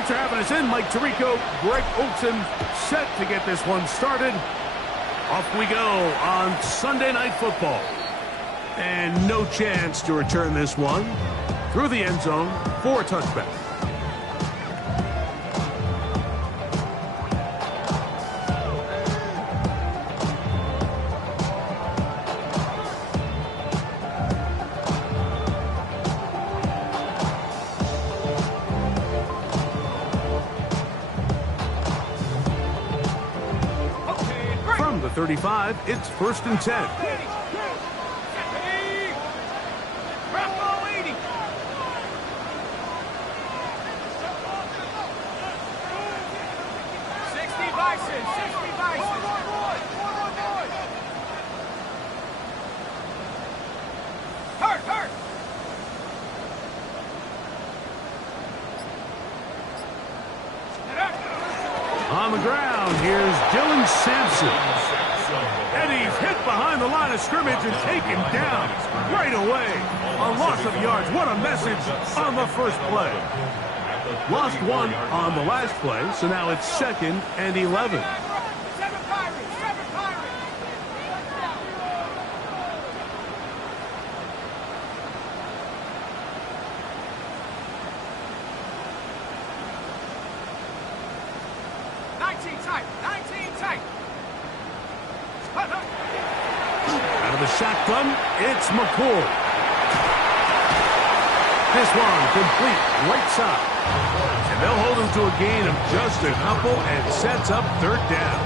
Thanks for having us in, Mike Tirico, Greg Olson, set to get this one started. Off we go on Sunday Night Football. And no chance to return this one through the end zone for a touchback. From the 35, it's 1st and 10. On the ground, here's Dylan Sampson. And he's hit behind the line of scrimmage and taken down right away. A loss of yards. What a message on the first play. Lost one on the last play, so now it's 2nd and 11. Out of the shotgun, it's McCoy. This one complete right side. And they'll hold him to a gain of just a couple and sets up 3rd down.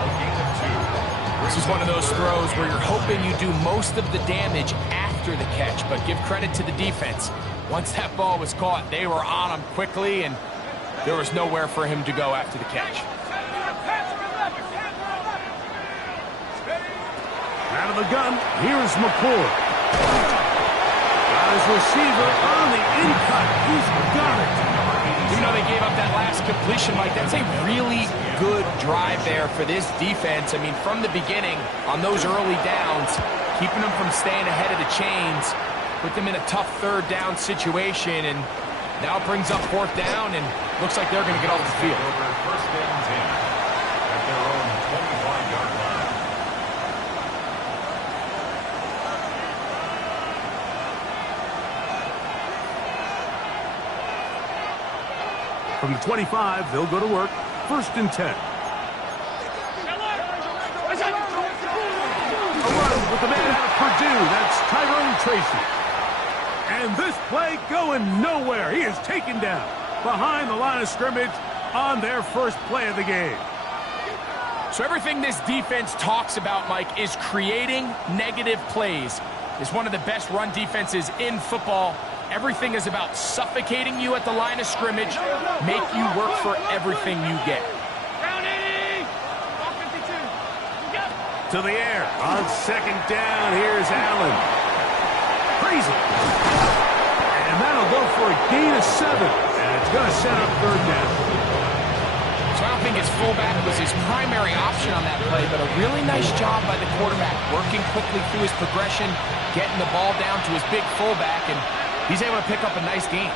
This is one of those throws where you're hoping you do most of the damage after the catch, but give credit to the defense. Once that ball was caught, they were on him quickly, and there was nowhere for him to go after the catch. Out of the gun, here's McCoy. Got his receiver on the in-cut. He's got it. Even though they gave up that last completion, Mike, that's a really good drive there for this defense. I mean, from the beginning, on those early downs, keeping them from staying ahead of the chains, put them in a tough 3rd down situation, and now it brings up 4th down, and looks like they're going to get off the field. 1st and 10 at their own 25-yard line. From the 25, they'll go to work. 1st and 10. A run with the man out of Purdue. That's Tyrone Tracy. And this play going nowhere. He is taken down behind the line of scrimmage on their first play of the game. So everything this defense talks about, Mike, is creating negative plays. It's one of the best run defenses in football. Everything is about suffocating you at the line of scrimmage, make you work for everything you get. To the air on 2nd down. Here's Allen. Crazy. And that'll go for a gain of 7. And it's going to set up 3rd down. So I don't think his fullback was his primary option on that play, but a really nice job by the quarterback, working quickly through his progression, getting the ball down to his big fullback, and he's able to pick up a nice gain.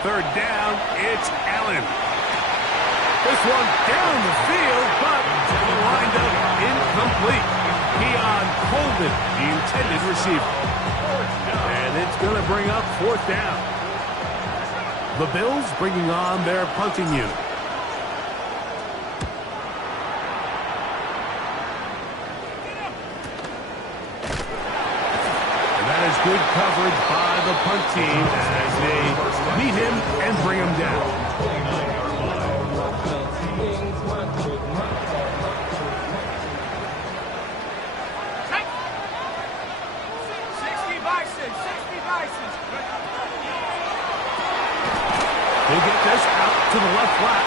3rd down, it's Allen. This one down the field, but lined up incomplete. Keon Coleman, the intended receiver. And it's going to bring up 4th down. The Bills bringing on their punting unit. Good coverage by the punt team as they meet him and bring him down. 60 by 6, 60 by 6. He'll get this out to the left flat.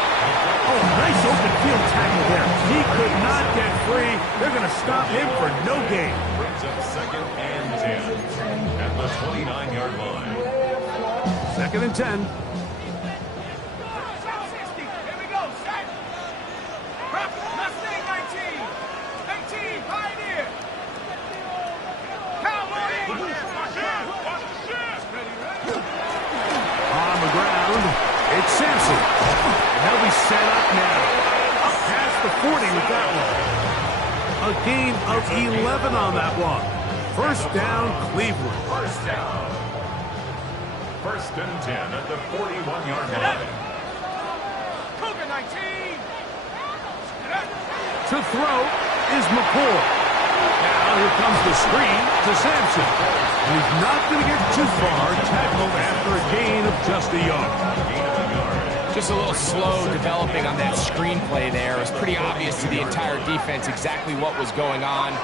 Oh, nice open field tackle there. He could not get free. They're going to stop him for no gain. Brings up 2nd and 10 at the 29-yard line. 2nd and 10. Here we go, set. Mustang 19. 18, Pioneer. Cowboy. On the ground, with that one. A gain of 11 on that one. First down, Cleveland. First down. First and 10 at the 41-yard line. Cougar 19. To throw is McCoy. Now here comes the screen to Sampson. And he's not going to get too far, tackled after a gain of just a yard. Just a little slow developing on that screenplay there. It was pretty obvious to the entire defense exactly what was going on.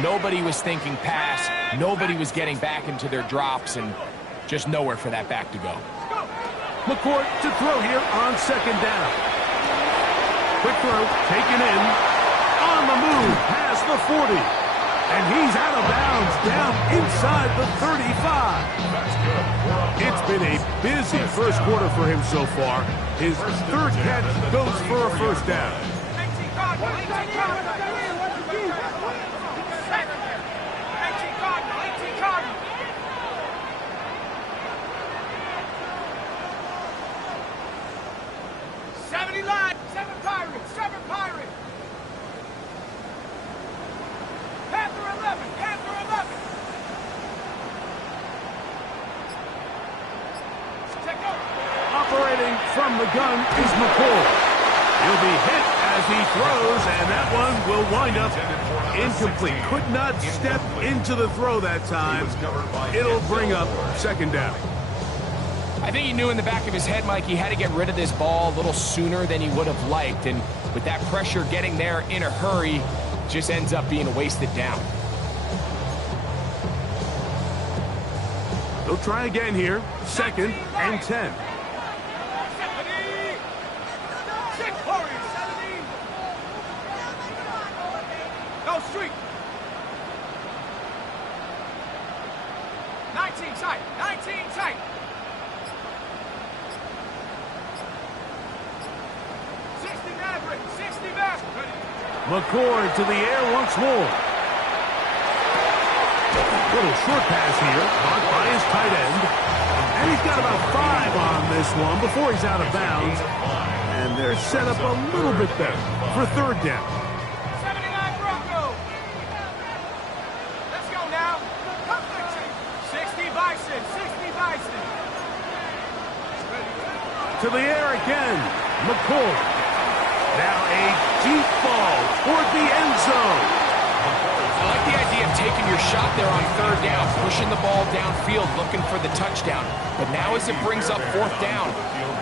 Nobody was thinking pass. Nobody was getting back into their drops, and just nowhere for that back to go. McCourt to throw here on second down. Quick throw, taken in. On the move, past the 40. And he's out of bounds, down inside the 35. It's been a busy first quarter for him so far. His third catch goes for a first down. 18 Cardinal. 18 Cardinal. 18 Cardinal. 70 line. 7 Pirates. 7 Pirates. Panther 11. Panther 11. Check out. Operating from the gun is McCoy. He'll be hit as he throws, and that one will wind up incomplete. Could not step into the throw that time. It'll bring up second down. I think he knew in the back of his head, Mike, he had to get rid of this ball a little sooner than he would have liked. And with that pressure getting there in a hurry, just ends up being a wasted down. They'll try again here. Second and 10. 6 Warriors. 70. No street. 19 tight. 19 tight. 60 Maverick. 60 Maverick. McCord to the air once more. Little short pass here, caught by his tight end. And he's got about 5 on this one before he's out of bounds. And they're set up a little bit better for third down. 79 Bronco. Let's go now. 60 Bison. 60 Bison. To the air again. McCord. Now a deep ball toward the end zone. I like the idea of taking your shot there on third down, pushing the ball downfield, looking for the touchdown. But now as it brings up fourth down,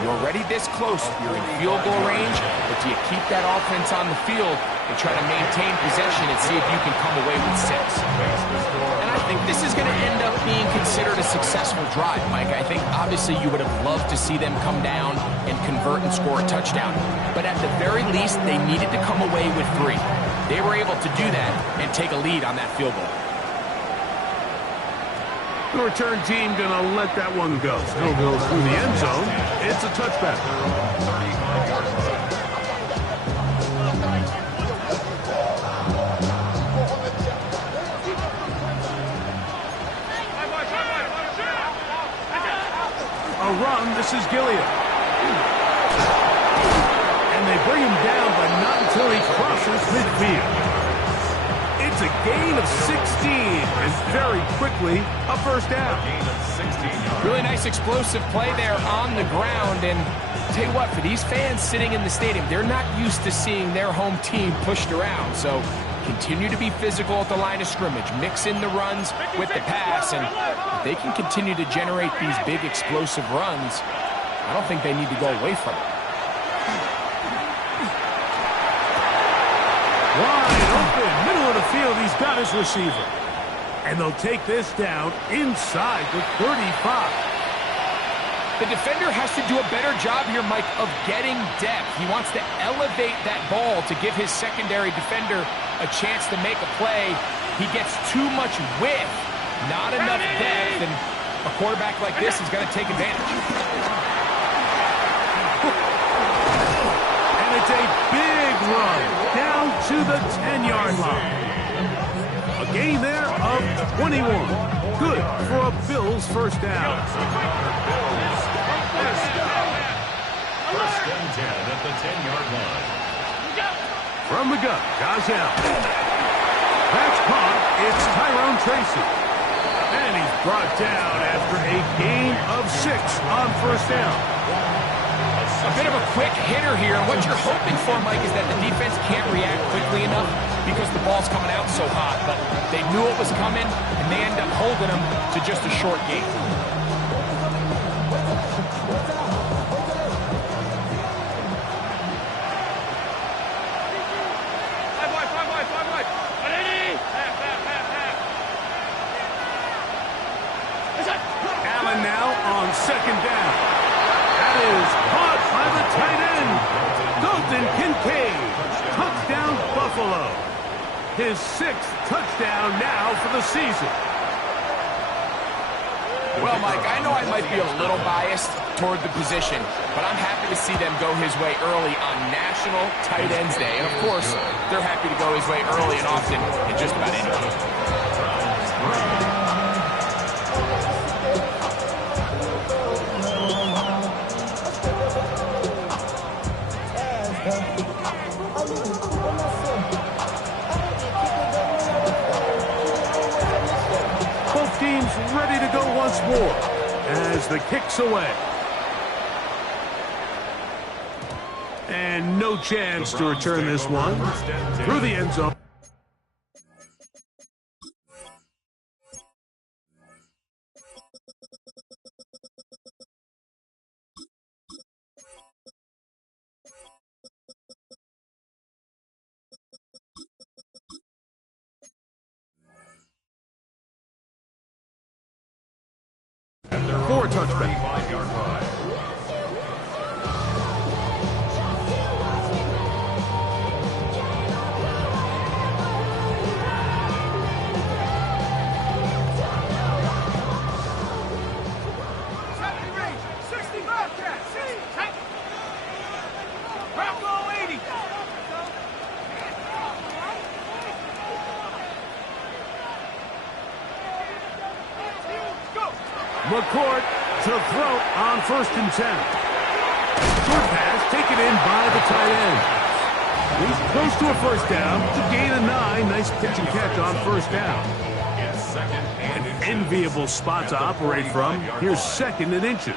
you're already this close. You're in field goal range, but do you keep that offense on the field and try to maintain possession and see if you can come away with 6? And I think this is going to end up being considered a successful drive, Mike. I think obviously you would have loved to see them come down and convert and score a touchdown. But at the very least, they needed to come away with 3. They were able to do that and take a lead on that field goal. The return team going to let that one go. Still goes through the end zone. It's a touchback. A run. This is Gilliam. And they bring him down, but not until he crosses midfield. It's a gain of 16, and very quickly, a first down. Really nice explosive play there on the ground, and I'll tell you what, for these fans sitting in the stadium, they're not used to seeing their home team pushed around, so continue to be physical at the line of scrimmage, mix in the runs with the pass, and if they can continue to generate these big explosive runs, I don't think they need to go away from it. Wide open, middle of the field, he's got his receiver. And they'll take this down inside the 35. The defender has to do a better job here, Mike, of getting depth. He wants to elevate that ball to give his secondary defender a chance to make a play. He gets too much width, not enough depth, and a quarterback like this is going to take advantage. And it's a big run down to the 10-yard line. A gain there of 21. Good for a Bills first down. First and 10 at the 10-yard line. From the gun, Gazelle. That's caught. It's Tyrone Tracy. And he's brought down after a gain of 6 on first down. A bit of a quick hitter here. What you're hoping for, Mike, is that the defense can't react quickly enough because the ball's coming out so hot. But they knew it was coming, and they end up holding them to just a short gain. Allen now on second down. That is caught by the tight end. Dalton Kincaid. Touchdown, Buffalo. His 6th touchdown now for the season. Well, Mike, I know I might be a little biased toward the position, but I'm happy to see them go his way early on National Tight Ends Day. And, of course, they're happy to go his way early and often in just about any game. Both teams ready to go once more as the kick's away. And no chance to return this one through the end zone. Four touchdowns. 35-yard line. McCourt to throw on 1st and 10. Short pass taken in by the tight end. He's close to a first down to gain a 9. Nice pitch and catch on first down. It's second and An enviable spot to operate from. Here's 2nd and inches.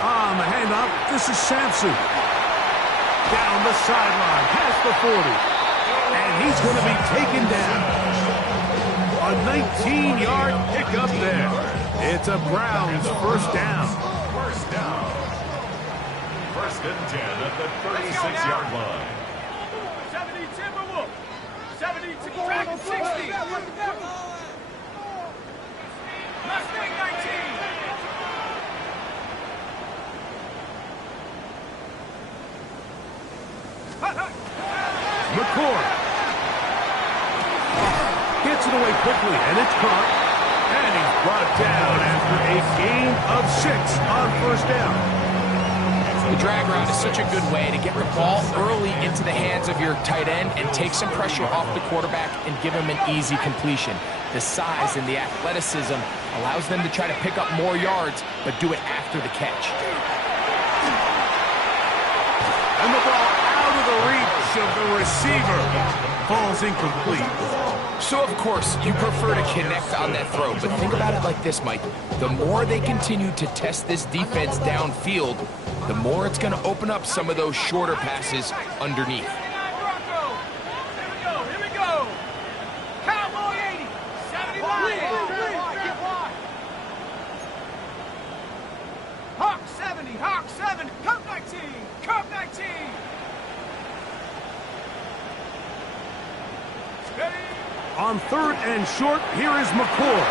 On the handoff, this is Sampson. Down the sideline, past the 40. And he's going to be taken down. A 19-yard pickup there. It's a Browns first down. First down. 1st and 10 at the 36-yard line. 70 Timberwolves. 70 to Dragon 60. Mustang 19. McCourt gets it away quickly, and it's caught. And he's brought down after a gain of 6 on first down. The drag route is such a good way to get the ball early into the hands of your tight end and take some pressure off the quarterback and give him an easy completion. The size and the athleticism allows them to try to pick up more yards, but do it after the catch. And the ball out of the reach of the receiver. Falls incomplete. So, of course, you prefer to connect on that throw, but think about it like this, Mike. The more they continue to test this defense downfield, the more it's going to open up some of those shorter passes underneath. Here we go. Cowboy 80. 79. Hawk 70. Hawk 70. Cup 19. Cup 19. On 3rd and short, here is McCourt.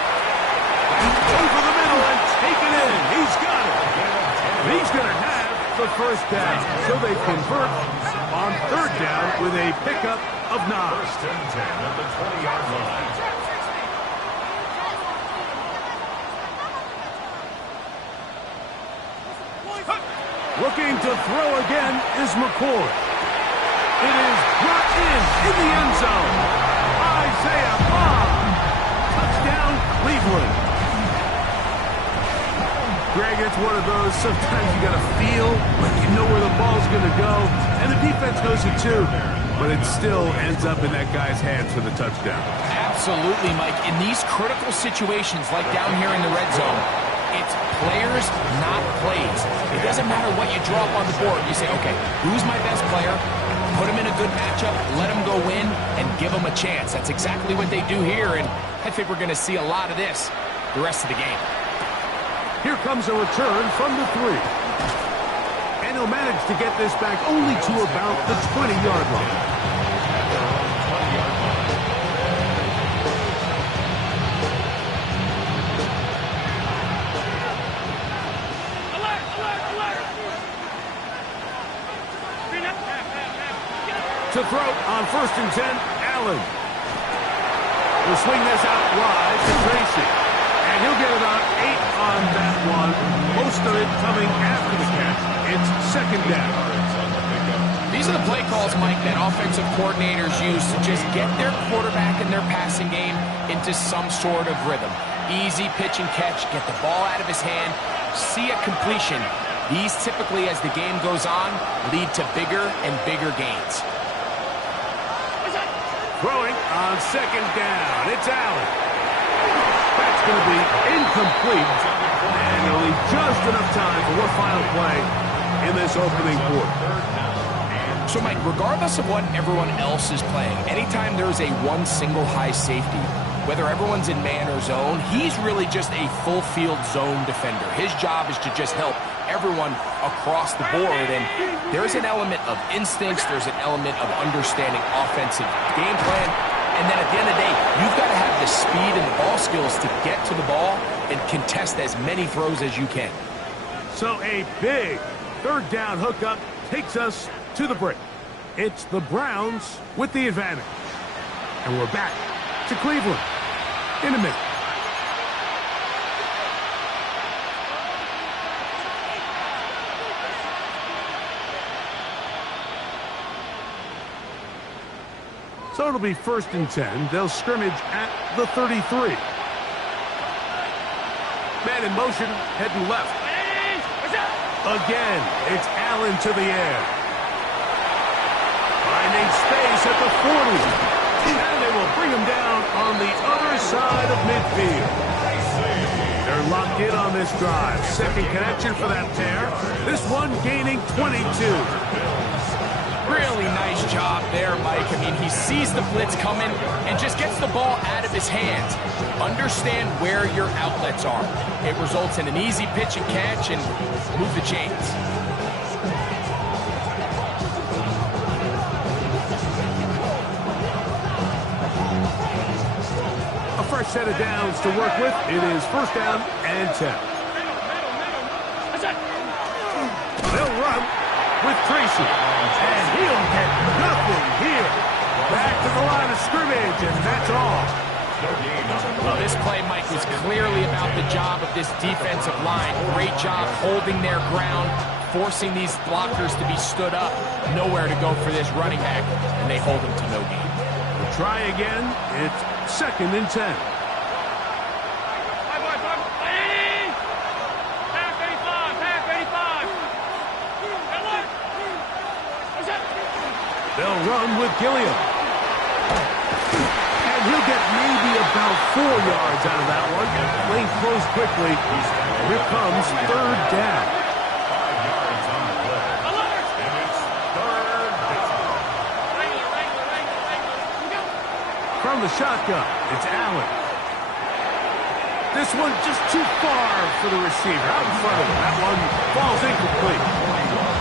Over the middle and taken in. He's got it. He's going to have the first down. So they convert on 3rd down with a pickup of 9. 1st and 10 at the 20-yard line. Looking to throw again is McCourt. It is brought in the end zone. Isaiah Bond. Touchdown, Cleveland. Greg, it's one of those, sometimes you got to feel like you know where the ball's going to go, and the defense knows it too, but it still ends up in that guy's hands for the touchdown. Absolutely, Mike. In these critical situations, like down here in the red zone, it's players, not plays. It doesn't matter what you draw up on the board. You say, okay, who's my best player? Put him in a good matchup, let him go win, and give him a chance. That's exactly what they do here, and I think we're going to see a lot of this the rest of the game. Here comes a return from the 3. And he'll manage to get this back only to about the 20-yard line. To throw on 1st and 10, Allen. Will swing this out wide to Tracy. And he'll get about 8 on that one. Most of it coming after the catch. It's 2nd down. These are the play calls, Mike, that offensive coordinators use to just get their quarterback and their passing game into some sort of rhythm. Easy pitch and catch, get the ball out of his hand, see a completion. These typically, as the game goes on, lead to bigger and bigger gains. Throwing on 2nd down. It's Allen. That's going to be incomplete. And he'll leave just enough time for one final play in this opening quarter. So, Mike, regardless of what everyone else is playing, anytime there's a one single high safety, whether everyone's in man or zone, he's really just a full field zone defender. His job is to just help everyone across the board, and there's an element of instincts, there's an element of understanding offensive game plan, and then at the end of the day, you've got to have the speed and the ball skills to get to the ball and contest as many throws as you can. So a big 3rd down hookup takes us to the break. It's the Browns with the advantage. And we're back to Cleveland in a minute. So it'll be 1st and 10. They'll scrimmage at the 33. Man in motion, heading left. Again, it's Allen to the air. Finding space at the 40. And they will bring him down on the other side of midfield. They're locked in on this drive. 2nd connection for that pair. This one gaining 22. Really nice job there, Mike. I mean, he sees the blitz coming and just gets the ball out of his hands. Understand where your outlets are. It results in an easy pitch and catch and move the chains. A fresh set of downs to work with. It is 1st down and 10. They'll run with Tracy. And he'll get nothing here. Back to the line of scrimmage, and that's all. Well, this play, Mike, was clearly about the job of this defensive line. Great job holding their ground, forcing these blockers to be stood up. Nowhere to go for this running back, and they hold him to no gain. We'll try again. It's 2nd and 10. They'll run with Gilliam. And he'll get maybe about 4 yards out of that one. Lane closed quickly. Here comes 3rd down. 5 yards on the play. And it's 3rd down. From the shotgun, it's Allen. This one just too far for the receiver. Out in front of him. That one falls incomplete.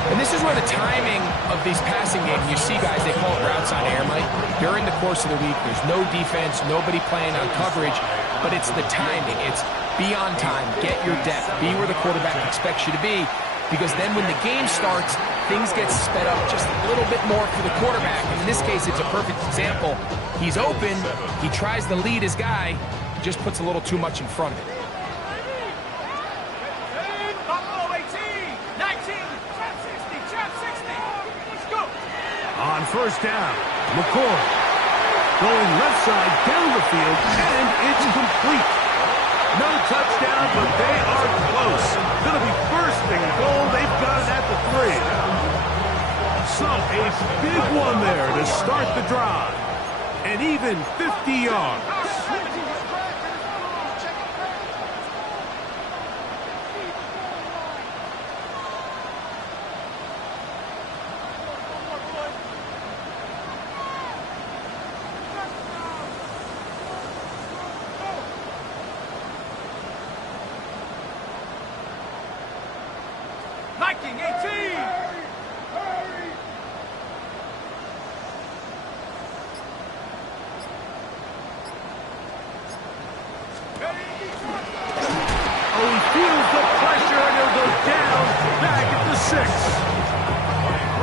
And this is where the timing of these passing games, you see guys, they call it routes on air, Mike. During the course of the week, there's no defense, nobody playing on coverage, but it's the timing. It's be on time, get your depth, be where the quarterback expects you to be, because then when the game starts, things get sped up just a little bit more for the quarterback. And in this case, it's a perfect example. He's open, he tries to lead his guy, just puts a little too much in front of it. On 1st down, McCoy going left side down the field, and it's complete. No touchdown, but they are close. Going to be first and goal. They've got it at the 3. So a big one there to start the drive. And even 50 yards. Viking 18! Oh, he feels the pressure, and he'll go down back at the 6.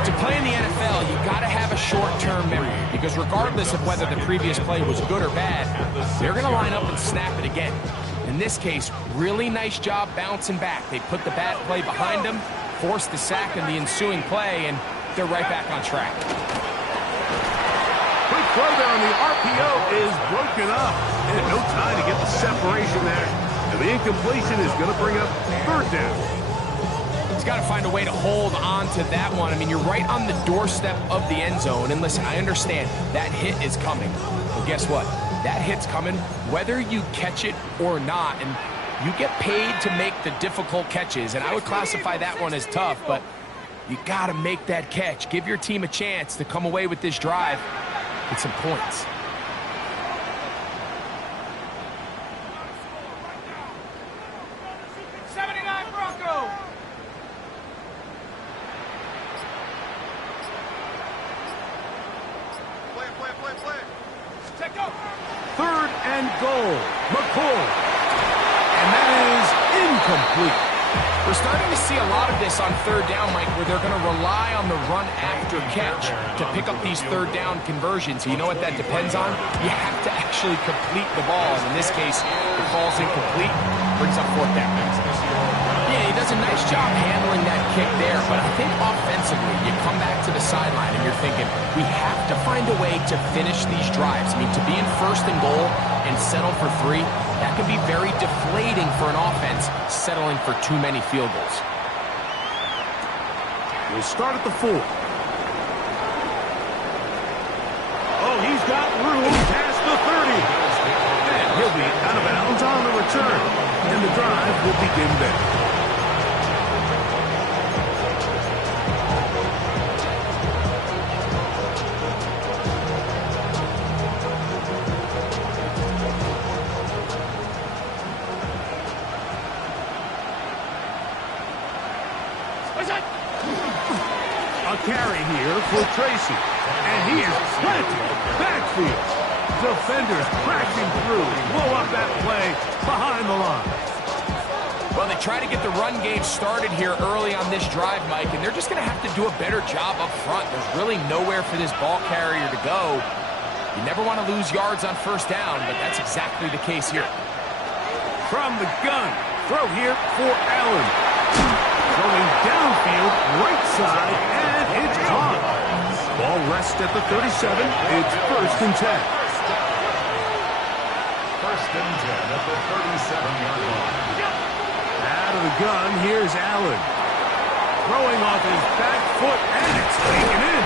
To play in the NFL, you got to have a short-term memory, because regardless of whether the previous play was good or bad, they're going to line up and snap it again. In this case, really nice job bouncing back. They put the bad play behind them, forced the sack in the ensuing play, and they're right back on track. Quick throw there on the RPO is broken up. And no time to get the separation there. And the incompletion is going to bring up 3rd down. He's got to find a way to hold on to that one. I mean, you're right on the doorstep of the end zone. And listen, I understand that hit is coming. But guess what? That hit's coming whether you catch it or not. And you get paid to make the difficult catches. And I would classify that one as tough, but you got to make that catch. Give your team a chance to come away with this drive with some points. Third and goal. McCoy. And that is incomplete. We're starting to see a lot of this on 3rd down, Mike, where they're going to rely on the run after catch to pick up these 3rd down conversions. You know what that depends on? You have to actually complete the ball. And in this case, the ball's incomplete, brings up 4th down. Yeah, he does a nice job handling that kick there, but I think offensively, you come back to the sideline and you're thinking, we have to find a way to finish these drives. I mean, to be in 1st and goal and settle for 3, that can be very deflating for an offense settling for too many field goals. We'll start at the 4. Oh, he's got room past the 30. And he'll be out of bounds on the return. And the drive will begin there. A carry here for Tracy. And he is planted backfield. Defenders crashing through. Blow up that play behind the line. Well, they try to get the run game started here early on this drive, Mike, and they're just going to have to do a better job up front. There's really nowhere for this ball carrier to go. You never want to lose yards on 1st down, but that's exactly the case here. From the gun. Throw here for Allen. Throwing downfield, right side, and it's caught. Ball rests at the 37. It's 1st and 10. 1st and 10 at the 37-yard line. Out of the gun, here's Allen. Throwing off his back foot, and it's taken in.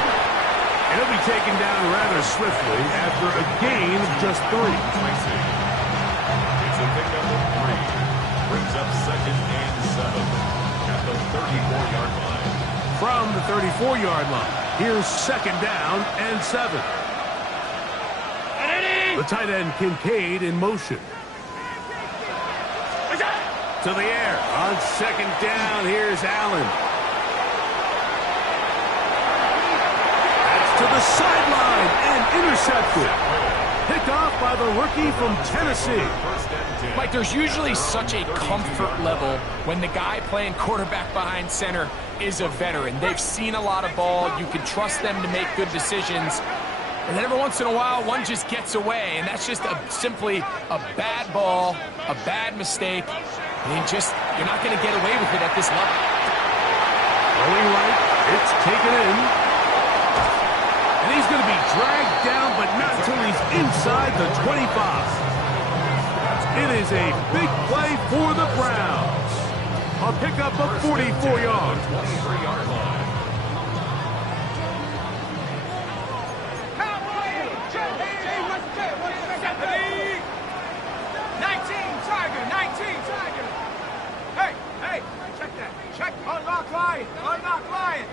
And he'll be taken down rather swiftly after a gain of just 3. It's a pickup of 3. Brings up 2nd and 7. At the 34-yard line. From the 34-yard line, here's 2nd down and 7. The tight end Kincaid in motion. To the air on 2nd down, here's Allen. That's to the sideline and intercepted. Picked off by the rookie from Tennessee. Mike, there's usually such a comfort level when the guy playing quarterback behind center is a veteran. They've seen a lot of ball. You can trust them to make good decisions. And then every once in a while, one just gets away. And that's just simply a bad ball, a bad mistake. And you're not going to get away with it at this level. Going right, it's taken in. And he's going to be dragged down, but not until he's inside the 25. It is a big play for the Browns. A pickup of 44 yards. 23-yard line. Unlock Lion! Unlock Lion!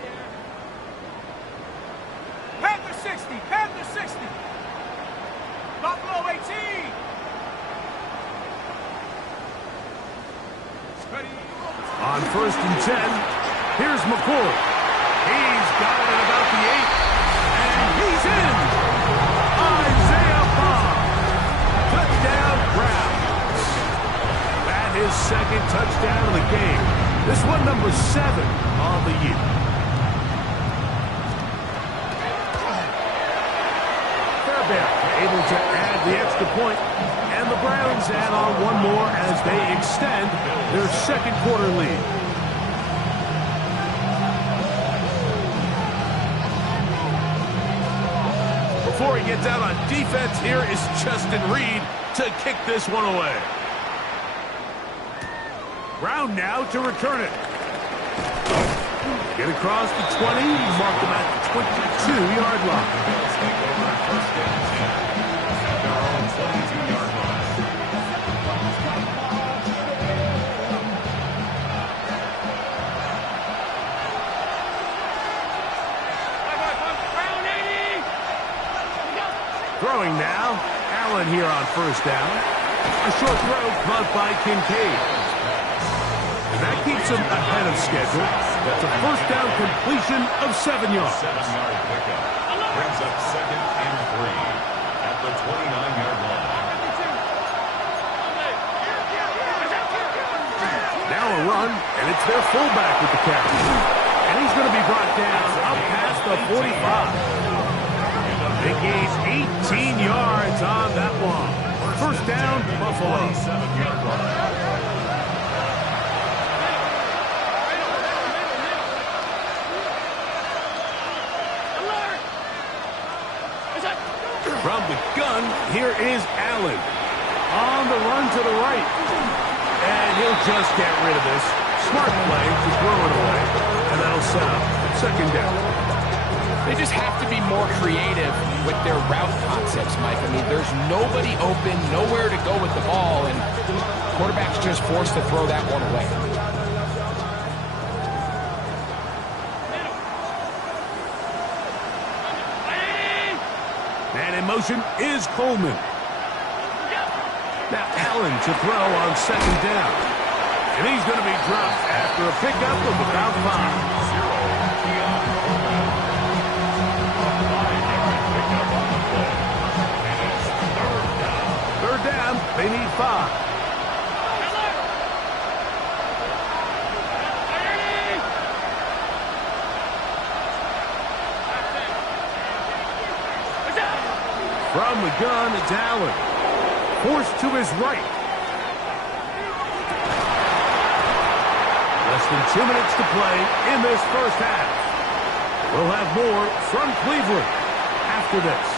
Panther 60! Panther 60! Buffalo 18! Ready? On 1st and 10, here's McCoy. He's got it at about the 8. And he's in! Isaiah Bond. Touchdown, Browns. That is second touchdown of the game. This one number 7 on the year. Fairbairn able to add the extra point, and the Browns add on one more as they extend their second quarter lead. Before he gets out on defense, here is Justin Reed to kick this one away. Brown now to return it. Get across the 20, mark them at the 22-yard line. First and 10 at their own 22-yard line. Throwing now, Allen here on 1st down. A short throw caught by Kincaid. And that keeps him ahead of schedule. That's a 1st down completion of 7 yards. 7-yard pickup. Brings up 2nd and 3 at the 29-yard line. Now a run, and it's their fullback with the catch. And he's going to be brought down up past the 45. They gained 18 yards on that one. 1st down, Buffalo. 7-yard line. From the gun, here is Allen. On the run to the right. And he'll just get rid of this. Smart play to throw it away. And that'll set up 2nd down. They just have to be more creative with their route concepts, Mike. I mean, there's nobody open, nowhere to go with the ball, and quarterback's just forced to throw that one away. Man in motion is Coleman. Now Allen to throw on 2nd down. And he's going to be dropped after a pickup of about 5. 3rd down, they need 5. From the gun, it's Allen. Forced to his right. Less than 2 minutes to play in this 1st half. We'll have more from Cleveland after this.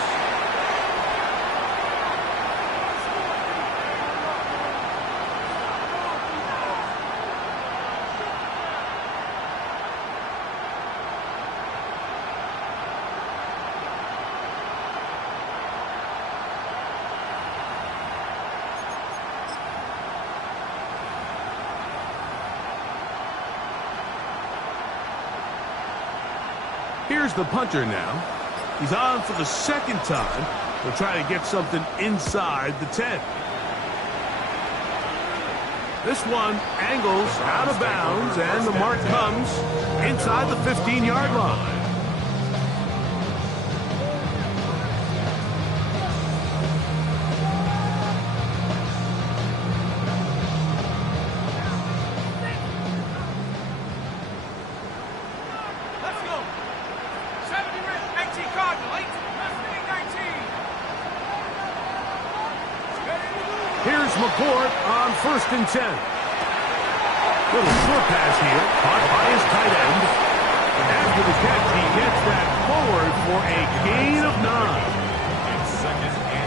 Here's the punter now. He's on for the 2nd time. He'll try to get something inside the 10. This one angles out of bounds, and the mark comes inside the 15-yard line. Here's McCourt on 1st and 10. Little short pass here, caught by his tight end. After the catch, he gets that forward for a gain of 9.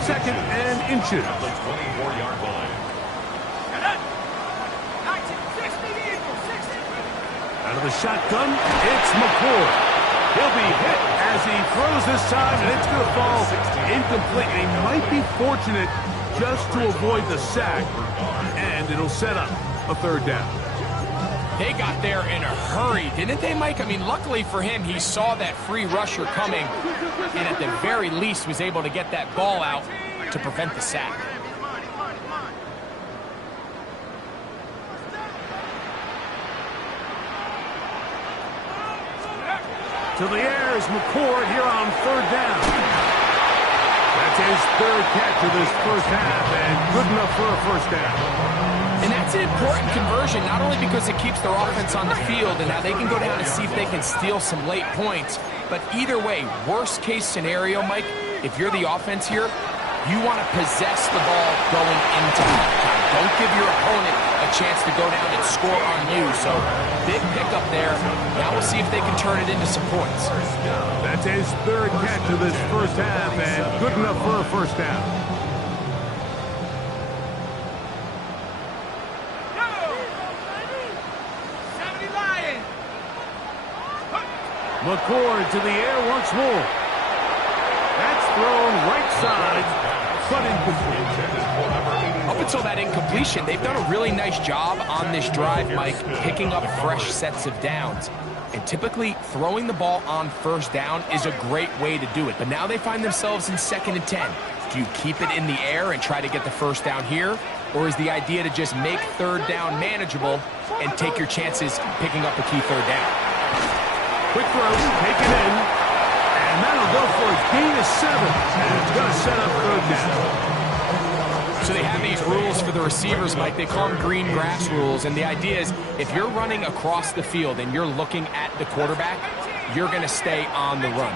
2nd and inches. At the 24-yard line. Out of the shotgun, it's McCord. He'll be hit as he throws this time, and it's going to fall incomplete. And he might be fortunate just to avoid the sack, and it'll set up a third down. They got there in a hurry, didn't they, Mike? I mean, luckily for him, he saw that free rusher coming, and at the very least was able to get that ball out to prevent the sack. To the air is McCord here on third down. That's his third catch of this first half, and good enough for a first down. And that's an important conversion, not only because it keeps their offense on the field and now they can go down and see if they can steal some late points, but either way, worst case scenario, Mike, if you're the offense here, you want to possess the ball going into halftime. Don't give your opponent a chance to go down and score on you. So, big pickup there. Now we'll see if they can turn it into some points. That's his third catch of this first half, and good enough for a first down. McCord to the air once more. That's thrown right side, but incomplete. Up until that incompletion, they've done a really nice job on this drive, Mike, picking up fresh sets of downs. And typically, throwing the ball on first down is a great way to do it. But now they find themselves in 2nd and 10. Do you keep it in the air and try to get the first down here? Or is the idea to just make third down manageable and take your chances picking up a key third down? Quick throw, taken in, and that'll go for a gain of 7, and it's going to set up third down. So they have these rules for the receivers, Mike. They call them green grass rules, and the idea is if you're running across the field and you're looking at the quarterback, you're going to stay on the run.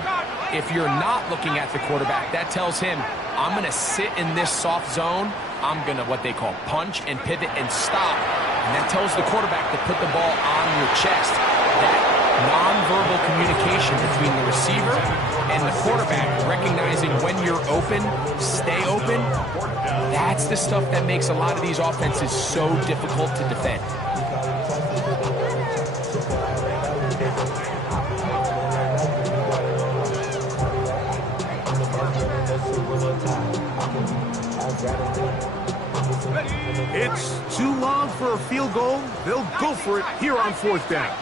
If you're not looking at the quarterback, that tells him, I'm going to sit in this soft zone, I'm going to what they call punch and pivot and stop, and that tells the quarterback to put the ball on your chest. That non-verbal communication between the receiver and the quarterback, recognizing when you're open, stay open, that's the stuff that makes a lot of these offenses so difficult to defend. It's too long for a field goal. They'll go for it here on 4th down.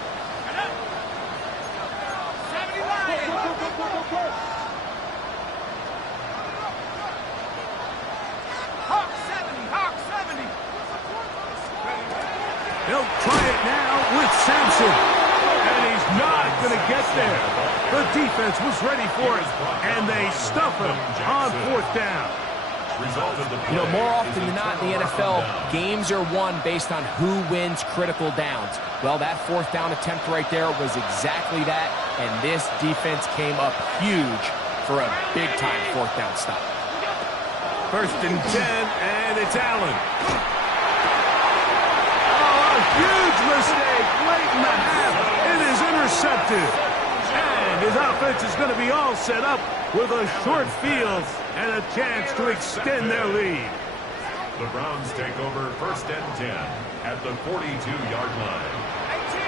They'll try it now with Sampson. And he's not going to get there. The defense was ready for it, and they stuff him on 4th down. You know, more often than not in the NFL, games are won based on who wins critical downs. Well, that 4th down attempt right there was exactly that, and this defense came up huge for a big-time 4th down stop. 1st and 10, and it's Allen. Oh, a huge mistake late in the half. It is intercepted. And his offense is going to be all set up with a short field and a chance to extend their lead. The Browns take over 1st and 10 at the 42-yard line. 18,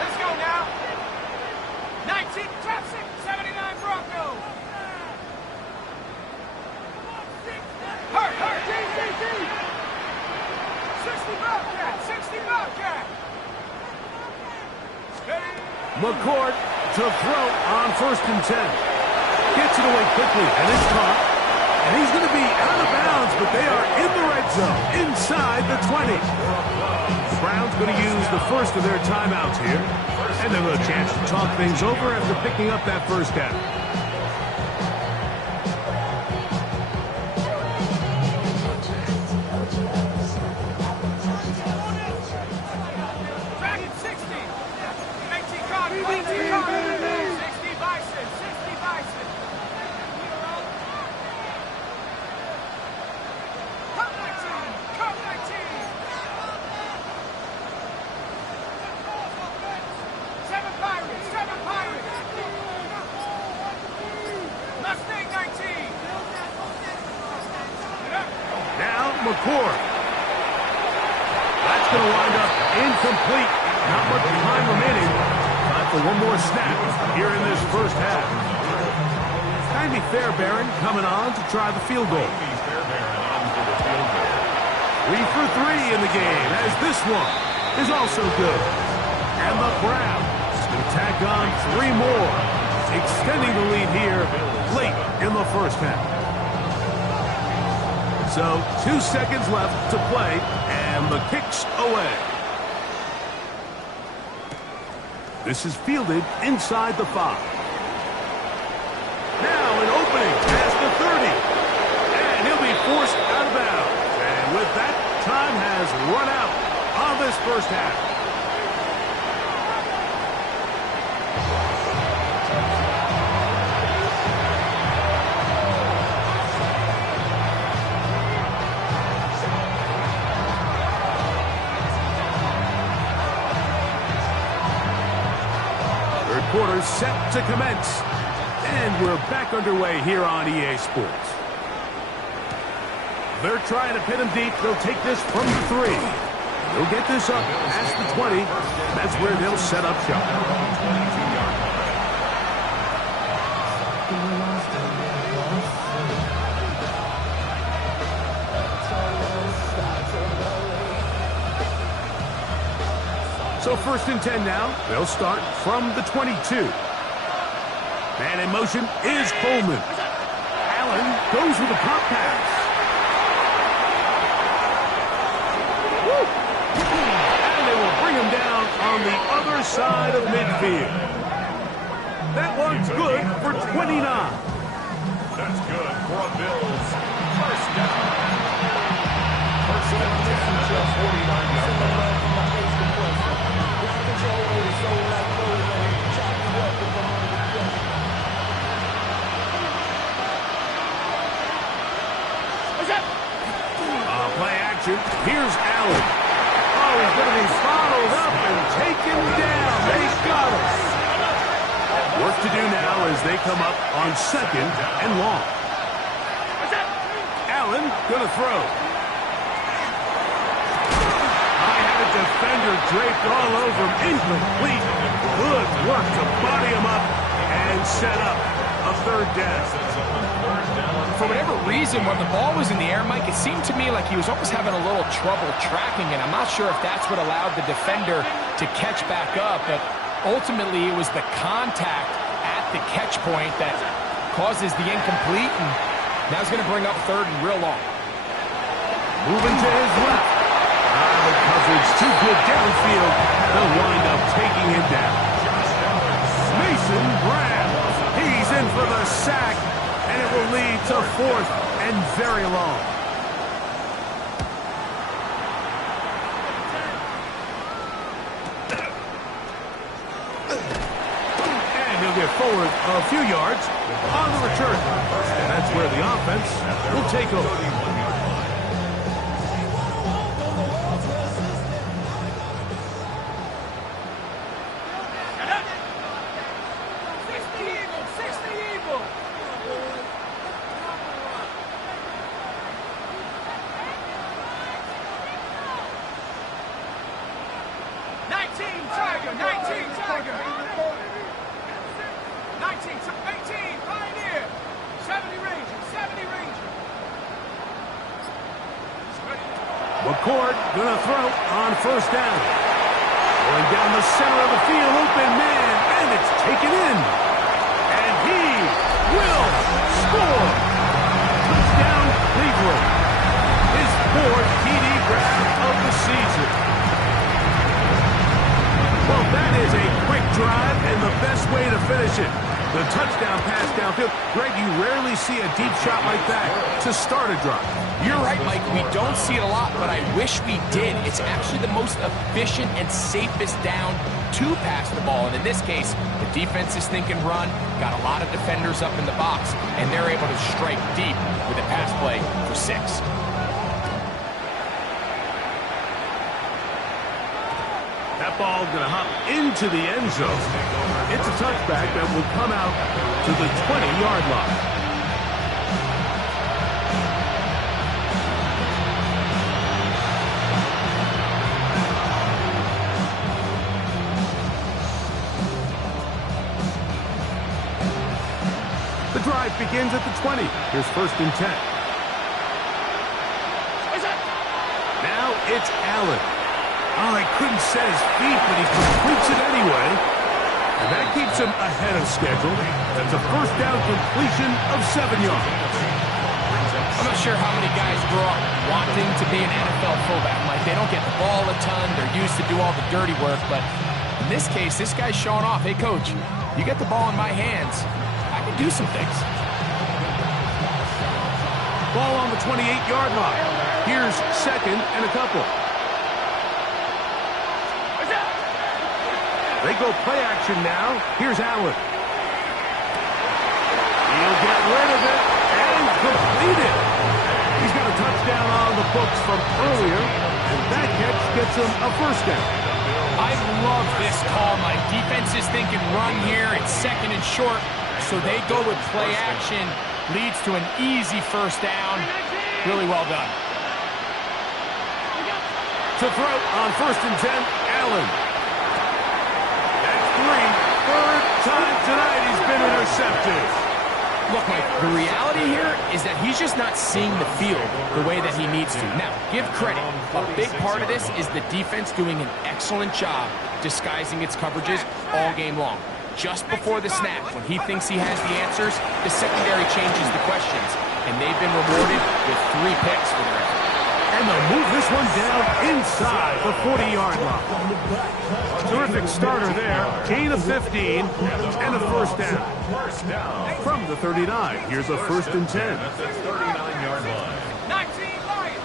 let's go now. 19, trap 79 Broncos. Hurt, D. 60 Bobcat. McCord to throw on 1st and 10. Gets it away quickly, and it's caught. And he's going to be out of bounds, but they are in the red zone, inside the 20. The Browns going to use the first of their timeouts here, and they'll have a chance to talk things over after picking up that first down. Dragon 60. 18 Cardinals. 60 Bison. Cup 19. 7 Pirates. Mustang 19. Now McCord. That's going to wind up incomplete. Not much time remaining. Time for one more snap here in this first half. Kindly Fairbairn coming on to try the field goal. 3 for 3 in the game, as this one is also good. And the Browns can tack on 3 more, extending the lead here late in the first half. So 2 seconds left to play, and the kick's away. This is fielded inside the 5. Now an opening past the 30. And he'll be forced out of bounds. And with that, time has run out on this first half. Third quarter set to commence. And we're back underway here on EA Sports. They're trying to pin him deep. They'll take this from the 3. They'll get this up past the 20. That's where they'll set up shop. So 1st and 10 now. They'll start from the 22. Man in motion is Coleman. Allen goes with a pop pass. And they will bring him down on the other side of midfield. That one's good for 29. That's good for a Bills first down. First and 10 at the 49-yard line. Play action. Here's Allen. Oh, he's going to be followed up and taken down. They got him. Work to do now as they come up on 2nd and long. Allen going to throw. I had a defender draped all over him. Incomplete. Good work to body him up and set up a 3rd down. For whatever reason, when the ball was in the air, Mike, it seemed to me like he was almost having a little trouble tracking it. I'm not sure if that's what allowed the defender to catch back up, but ultimately it was the contact at the catch point that causes the incomplete, and now he's going to bring up 3rd and real long. Moving to his left. The coverage too good downfield. They'll wind up taking him down. Mason Brown. He's in for the sack. And it will lead to 4th and very long. And he'll get forward a few yards on the return. And that's where the offense will take over. McCord going to throw on 1st down. Going down the center of the field, open man, and it's taken in. And he will score. Touchdown, Cleveland. His 4th TD grab of the season. Well, that is a quick drive and the best way to finish it. The touchdown pass downfield. Greg, you rarely see a deep shot like that to start a drive. You're right, Mike. We don't see it a lot, but I wish we did. It's actually the most efficient and safest down to pass the ball. And in this case, the defense is thinking run, got a lot of defenders up in the box, and they're able to strike deep with a pass play for 6. That ball going to hop into the end zone. It's a touchback that will come out to the 20-yard line. The drive begins at the 20. Here's 1st and 10. Now it's Allen. Oh, he couldn't set his feet, but he completes it anyway. And that keeps him ahead of schedule. That's a 1st down completion of 7 yards. I'm not sure how many guys grow up wanting to be an NFL fullback. Like, they don't get the ball a ton. They're used to do all the dirty work. But in this case, this guy's showing off. Hey, coach, you get the ball in my hands, I can do some things. Ball on the 28-yard line. Here's 2nd and a couple. They go play action now. Here's Allen. He'll get rid of it and complete it. He's got a touchdown on the books from earlier, and that catch gets him a 1st down. I love this call. My defense is thinking run here. It's 2nd and short, so they go with play action. Leads to an easy 1st down. Really well done. To throw on 1st and 10, Allen. That's 3rd time tonight he's been intercepted. Look, Mike, the reality here is that he's just not seeing the field the way that he needs to. Now, give credit. A big part of this is the defense doing an excellent job disguising its coverages all game long. Just before the snap, when he thinks he has the answers, the secondary changes the questions, and they've been rewarded with 3 picks for their effort. And they'll move this one down inside the 40-yard line. Terrific starter there. Gain of 15 and a 1st down. From the 39, here's a 1st and 10. That's a 39-yard line. 19 Lions.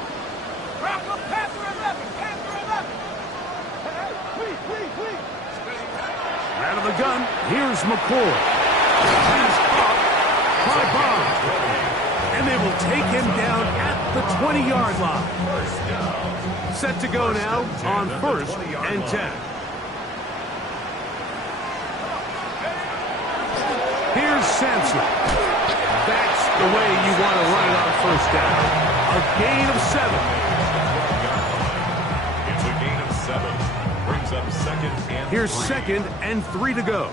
Rock up Panther 11. Panther 11. Out of the gun, here's McCoy. He's up by Bond. And they will take him down at the 20-yard line. Set to go now on 1st and 10. Here's Sampson. That's the way you want to run it on 1st down. A gain of 7. It's a gain of 7. Brings up 2nd and 3. Here's 2nd and 3 to go.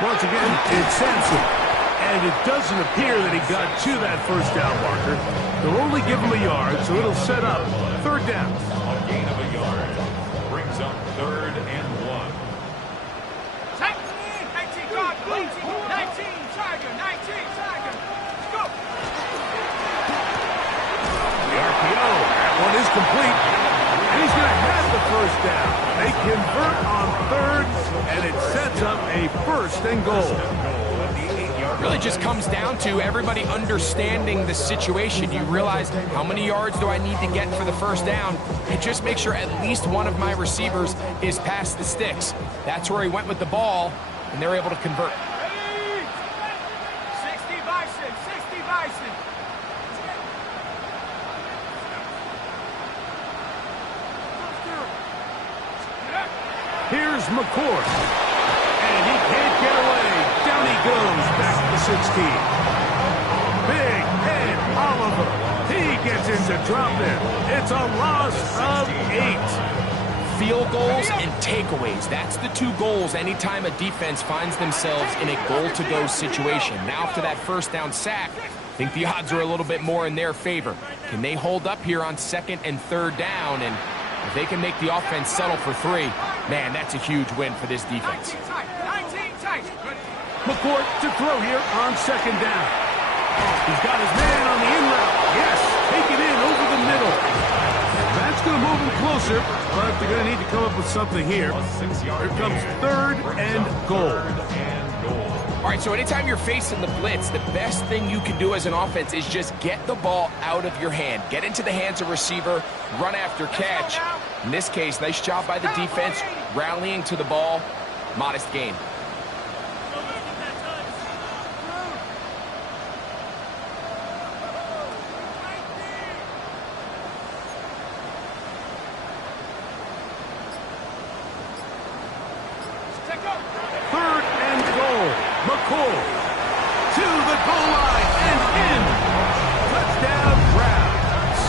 Once again, it's Sampson. And it doesn't appear that he got to that 1st down marker. They'll only give him a yard, so it'll set up 3rd down. A gain of a yard. Brings up 3rd and 1. 19 guard, 19 Tiger, 19 Tiger. Let's go. The RPO, that one is complete. And he's going to have the 1st down. They convert on 3rd, and it sets up a 1st and goal. Really just comes down to everybody understanding the situation. You realize, how many yards do I need to get for the 1st down? And just make sure at least one of my receivers is past the sticks. That's where he went with the ball, and they're able to convert. 60 Bison, 60 Bison. Here's McCoy. And he can't get away. Down he goes, back to the 16. Big head Oliver. He gets into drop-in. It's a loss of 8. Field goals and takeaways. That's the 2 goals anytime a defense finds themselves in a goal-to-go situation. Now after that 1st down sack, I think the odds are a little bit more in their favor. Can they hold up here on 2nd and 3rd down? And if they can make the offense settle for 3, man, that's a huge win for this defense. 19 tight. McCourt to throw here on 2nd down. He's got his man on the in route. Yes, take it in over the middle. That's going to move him closer, but they're going to need to come up with something here. Here comes 3rd and goal. All right, so anytime you're facing the blitz, the best thing you can do as an offense is just get the ball out of your hand. Get into the hands of receiver, run after catch. In this case, nice job by the defense, rallying to the ball. Modest gain. Third and goal. McCool to the goal line and in. Touchdown, Browns.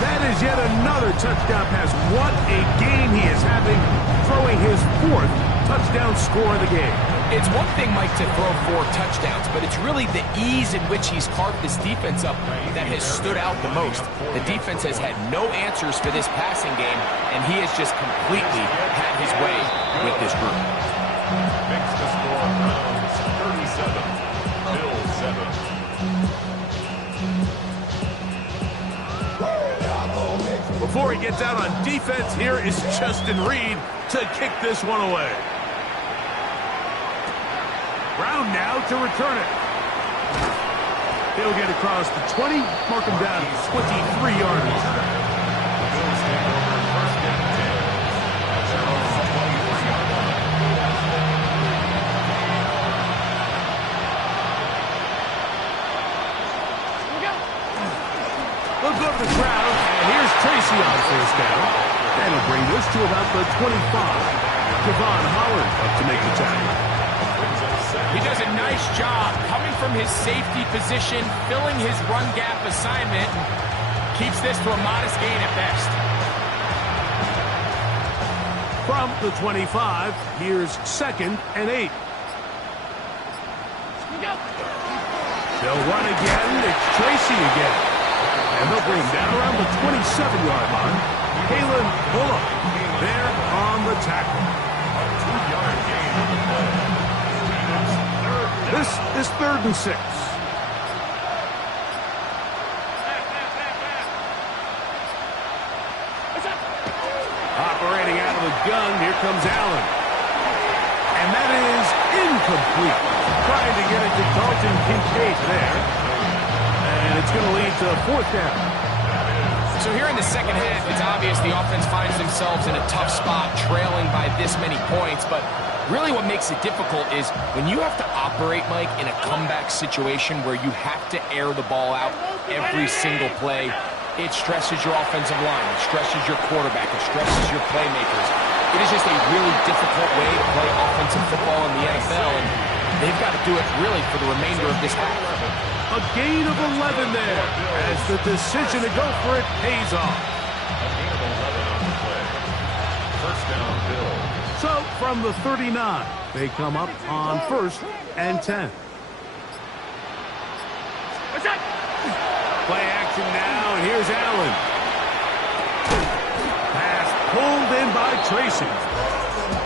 That is yet another touchdown pass. What a game he is having, throwing his 4th touchdown score of the game. It's one thing, Mike, to throw 4 touchdowns, but it's really the ease in which he's carved this defense up that has stood out the most. The defense has had no answers for this passing game, and he has just completely had his way with this group. Makes the score Browns 37, Bills 7. Before he gets out on defense, here is Justin Reed to kick this one away. Brown now to return it. He'll get across the 20, mark him down at 23-yard line. Bills take over first and 10. That's their own 23-yard line. Look over the crowd, and here's Tracy on first down. That'll bring this to about the 25. Javon Holland up to make the tackle. He does a nice job coming from his safety position, filling his run gap assignment, and keeps this to a modest gain at best. From the 25, here's 2nd and 8. They'll run again. It's Tracy again. And they'll bring him down around the 27-yard line. Kalen Bullock there on the tackle. A 2-yard gain on the play. This is 3rd and 6. Operating out of the gun, here comes Allen. And that is incomplete. Trying to get it to Dalton Kincaid there. And it's going to lead to 4th down. So here in the second half, it's obvious the offense finds themselves in a tough spot, trailing by this many points, but really what makes it difficult is when you have to operate, Mike, in a comeback situation where you have to air the ball out every single play, it stresses your offensive line, it stresses your quarterback, it stresses your playmakers. It is just a really difficult way to play offensive football in the NFL, and they've got to do it really for the remainder of this half. A gain of 11 there as the decision to go for it pays off. A gain of 11 on the play. First down, Bills. So from the 39, they come up on 1st and 10. Play action now, and here's Allen. Pass pulled in by Tracy.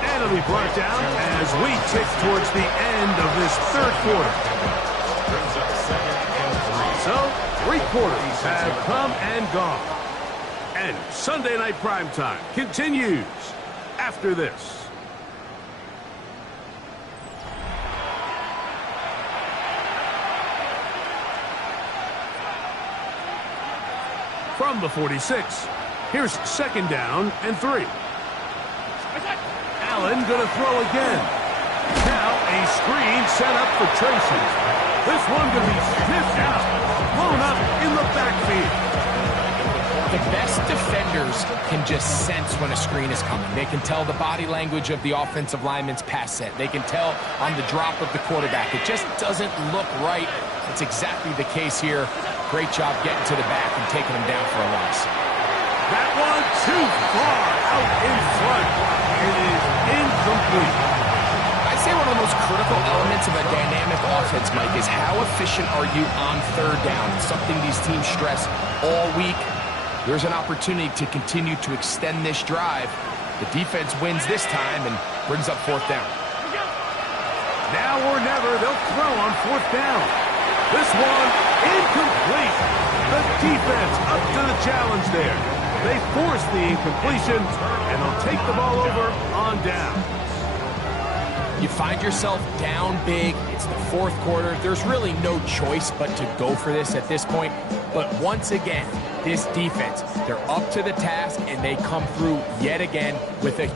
And it'll be brought down as we tick towards the end of this 3rd quarter. Brings up 2nd and 3. So, 3 quarters have come and gone. And Sunday Night Primetime continues after this. From the 46, here's 2nd down and 3. Allen going to throw again. Now a screen set up for Tracy. This one going to be sniffed out, blown up in the backfield. The best defenders can just sense when a screen is coming. They can tell the body language of the offensive lineman's pass set. They can tell on the drop of the quarterback. It just doesn't look right. It's exactly the case here. Great job getting to the back and taking him down for a loss. That one too far out in front. It is incomplete. I'd say one of the most critical elements of a dynamic offense, Mike, is how efficient are you on 3rd down? It's something these teams stress all week. There's an opportunity to continue to extend this drive. The defense wins this time and brings up 4th down. Now or never, they'll throw on 4th down. This one incomplete. The defense up to the challenge there. They force the incompletion, and they'll take the ball over on down. You find yourself down big. It's the 4th quarter. There's really no choice but to go for this at this point. But once again, this defense, they're up to the task, and they come through yet again with a